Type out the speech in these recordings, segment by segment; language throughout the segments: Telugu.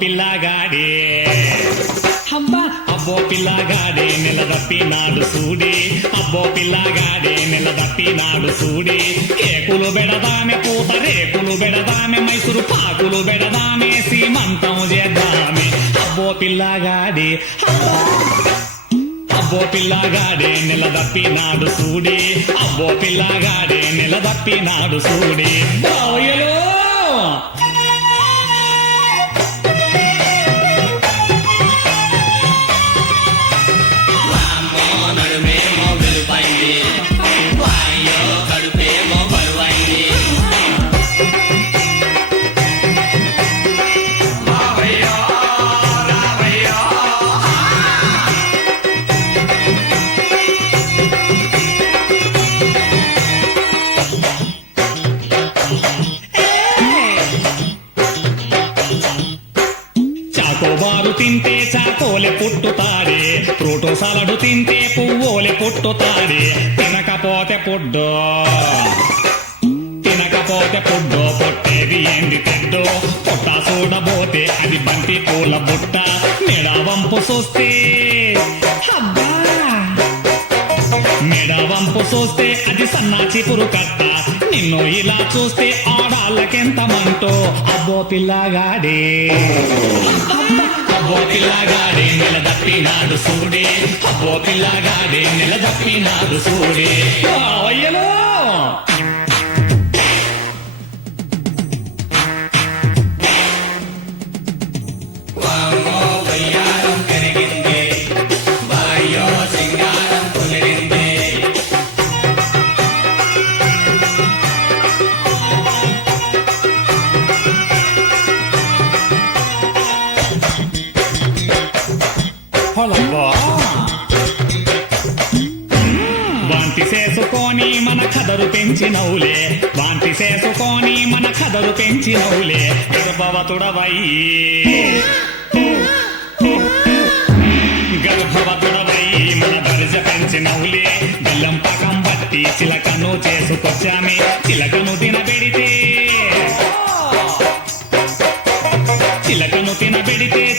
పిల్లగాడే అబ్బా అబ్బో పిల్లగాడే నెలదప్పినాడు సూడే అబ్బో పిల్లగాడే నెలదప్పినాడు సూడే కేకులు బెడదామె పూత రేకులు బెడదామె మైసూరు పాకులు బెడదామె సీమంతం చేద్దామె అబ్బో పిల్లగాడే అబ్బో పిల్లగాడే నెలదప్పినాడు సూడే అబ్బో పిల్లగాడే నెలదప్పినాడు సూడే బావయ్యలో చాకోబారు తింటే చాకోలే పుట్టుతాడే ఫ్రూటో సలాడు తింటే పువ్వులే పుట్టుతాడే తినకపోతే పుడ్డో పొట్టేది ఏంది తెడ్డో పొట్ట చూడబోతే అది బంతి పూల బుట్ట మెడ వంపు చూస్తే అబ్బా మెడ వంపు చూస్తే అది సన్నాచి పురుకట్ట నిన్ను ఇలా చూస్తే ఆడాళ్ళకెంత మంటో అబ్బో పిల్లగాడే అబ్బో పిల్లగాడే నెలదప్పినాడు సూడే అబ్బో పిల్లగాడే నెలదప్పినాడు సూడే అయ్యలో వాంతి చేసుకొని మన కదరు పెంచినవులే వాంతి చేసుకొని మన కదరు పెంచినవులే గర్భవతుడవై మన దర్జ పెంచినవులే బెల్లం పకం బట్టి చిలకను చేసుకొచ్చామే చిలకను తినబెడితే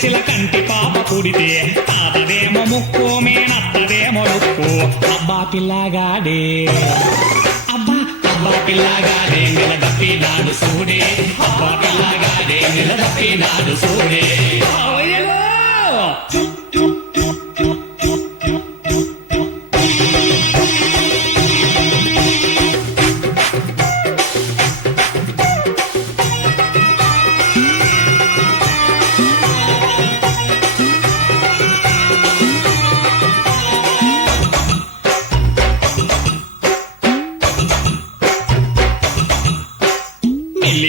చిలకంటి పాప కుడితే తాతదేమో ముక్కు మేనత్తదేమో లుక్కు అబ్బా పిల్లగాడే అబ్బా పిల్లగాడే నెలదప్పినాడు సూడే అబ్బా పిల్లగాడే నెలదప్పినాడు సూడే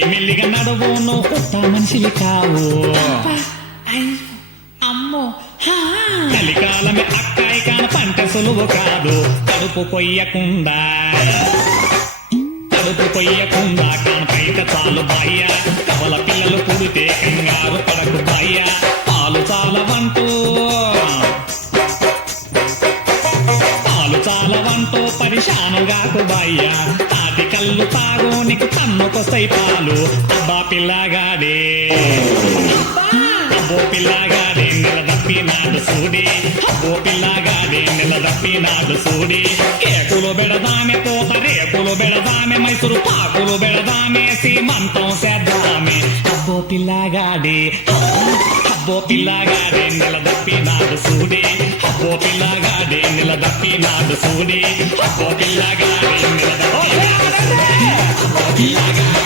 మెల్లిగా నడువును కొత్త మనిషివి కావు అమ్మో కలికాలమే అక్కాయి కాన పంట సులువు కాదు కడుపు కొయ్యకుండా కానపైక చాలు బాయ్య కవల పిల్లలు పుడితే కంగారు పడకు బాయ్య పాలు చాలవంటూ పరిశానుగాకు బాయ్య తాటి కళ్ళు తాగు నీకు తన్నుకొస్తాయి పాలు అబ్బా పిల్లగాడే అబ్బో పిల్లగాడే నెలదప్పినాడు సూడే అబ్బో పిల్లగాడే నెలదప్పినాడు సూడే కేకులు బెడదామె పూత రేకులు బెడదామె మైసూరు పాకులు బెడదామె సీమంతం చేద్దామె అబ్బో పిల్లగాడే నెలదప్పినాడు సూడే అబ్బో పిల్లగాడే నెలదప్పినాడు సూడే అబ్బో పిల్లగాడే నెలదప్పినాడు సూడే